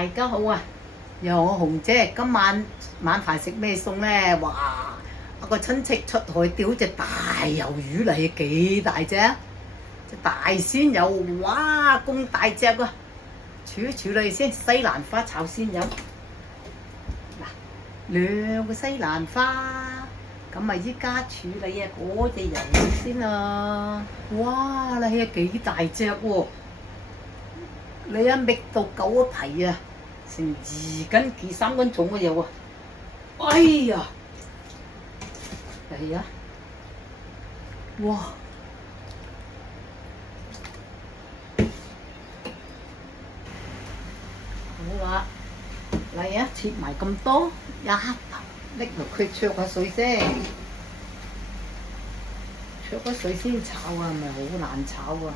大家好啊！又我紅姐，今晚晚飯食咩餸呢？哇！一個親戚出海釣隻大魷魚嚟，幾大隻？隻大鮮魷，哇咁大隻啊！處一處理先，西蘭花炒鮮魷。嗱，兩個西蘭花，咁啊依家處理啊嗰隻魷魚先啊！哇！你係幾大隻喎？你一搣到狗個皮啊，成2斤幾3斤重嘅有啊！哎呀，嚟啊！哇！好啦，嚟啊！切埋咁多，拎落佢焯下水先，焯下水先炒啊，咪好難炒啊！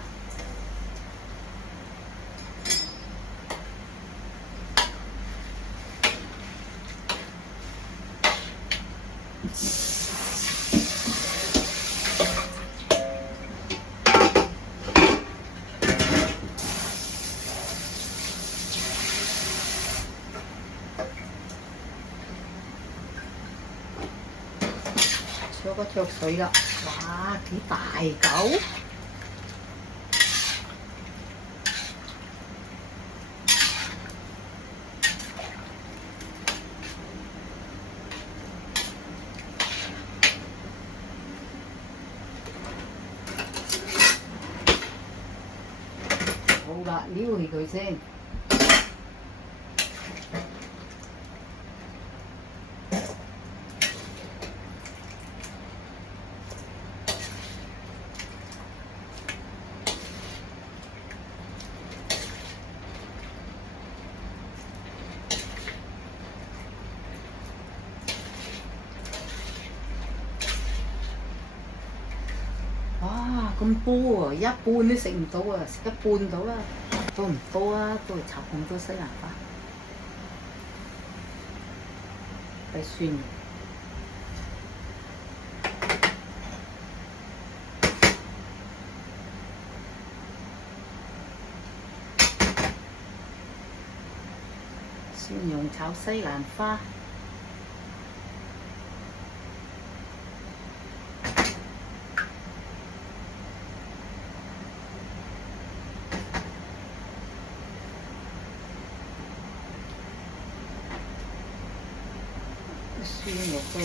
焯個焯水啦，哇幾大嚿！好啦，撩起佢先。哇，咁多啊！一半都食唔到啊，食一半到啦，多唔多啊？都係炒咁多西蘭花，係酸嘅。蒜蓉炒西蘭花。蒜落去，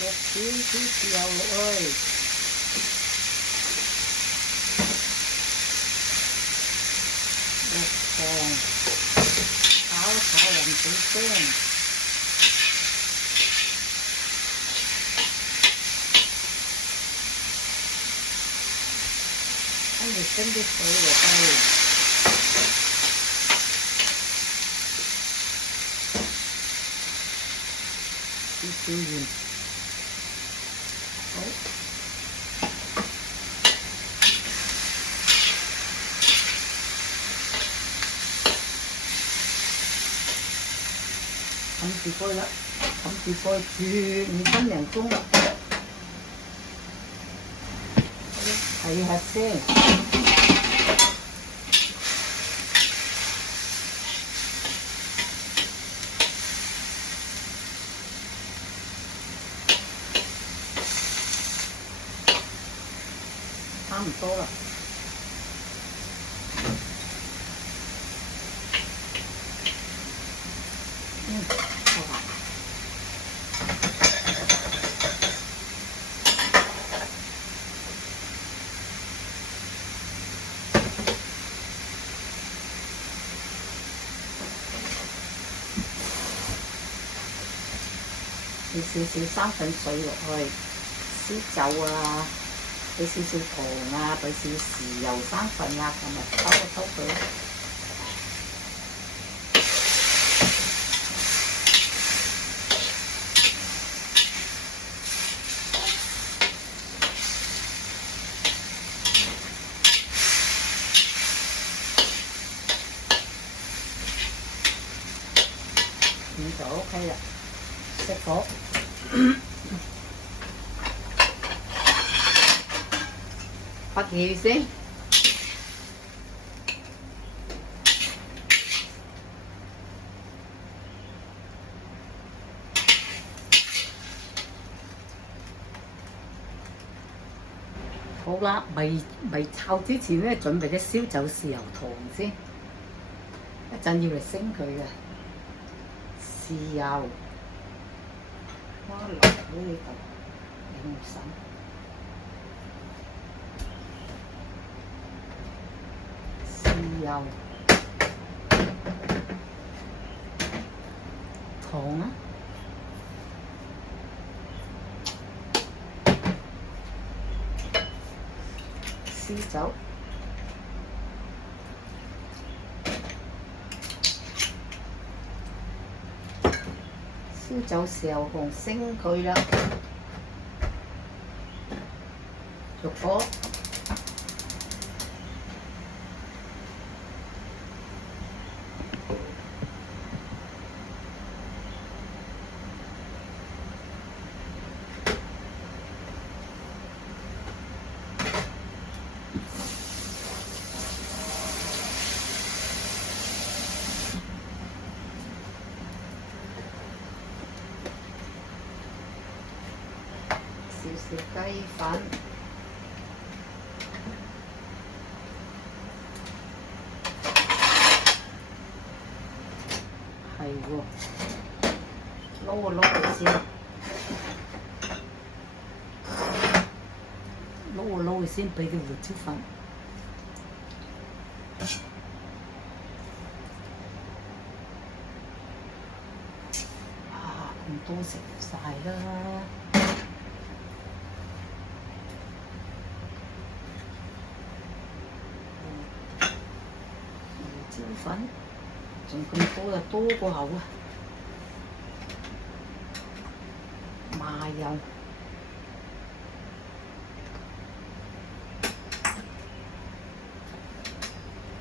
落少少豉油落去，落糖，炒一炒淋水先，跟住蒸啲水落去。少少鹽，好，冚住蓋啦，冚住蓋煮5分零鐘啦，睇下先。差唔多啦，好啦，俾少少生粉水落去，燒酒啊。俾少少糖啊，俾少豉油生粉啊，咁咪溝一溝佢。就 OK 啦，熄火。bắt nhiều xí好啦，未炒之前咧，準備啲燒酒豉油糖先，一陣要嚟升佢嘅豉油，哇流到呢度，你唔使。油糖啊，燒酒，燒酒豉油紅升佢啦，入火。少少雞粉，係喎，撈佢先，撈佢先，俾啲胡椒粉。啊，咁多食唔晒啦！椒粉仲咁多就多過口啊！麻油、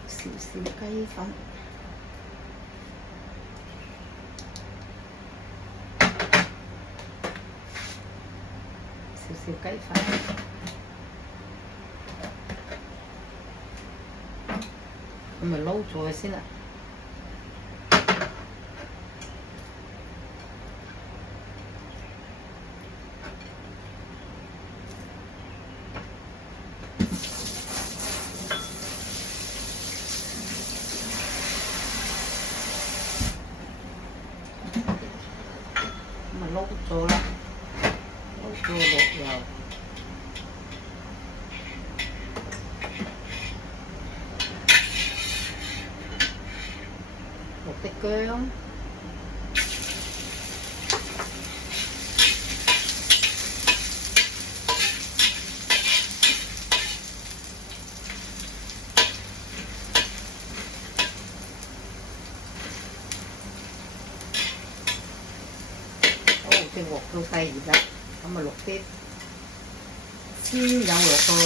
少少雞粉、少少雞粉。咁咪撈咗佢先啦。咁咪撈咗啦，撈咗落油。落啲薑，好，隻鑊到細熱啦，咁咪落啲鮮油落去。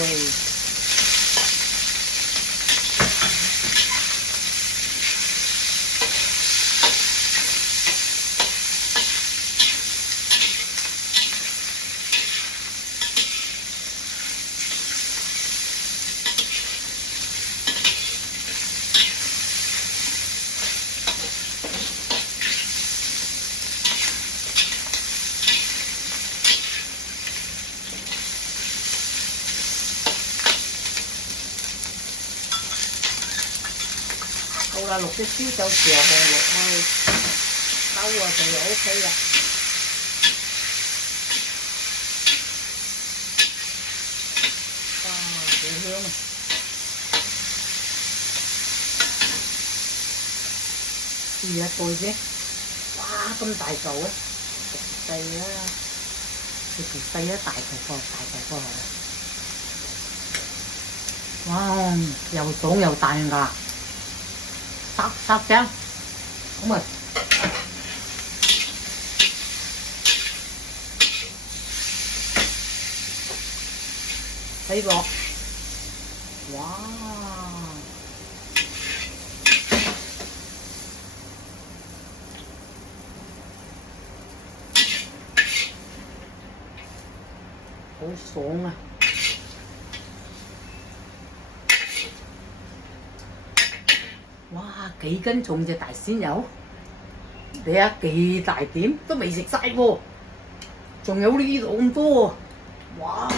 好啦，落啲燒酒豉油紅落去，溝啊就 OK 啦。哇，好香啊！試一個啫，哇咁大嚿啊！食細啦，食細啦，大嚿個，大嚿個。哇，又爽又彈㗎！殺聲，咁啊睇落，哇！好爽啊！哇，幾斤重隻大鮮魷？你睇幾大點都未食晒喎，仲有呢度咁多喎！哇，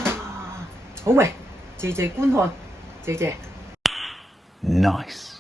好味，謝謝觀看，謝謝。Nice。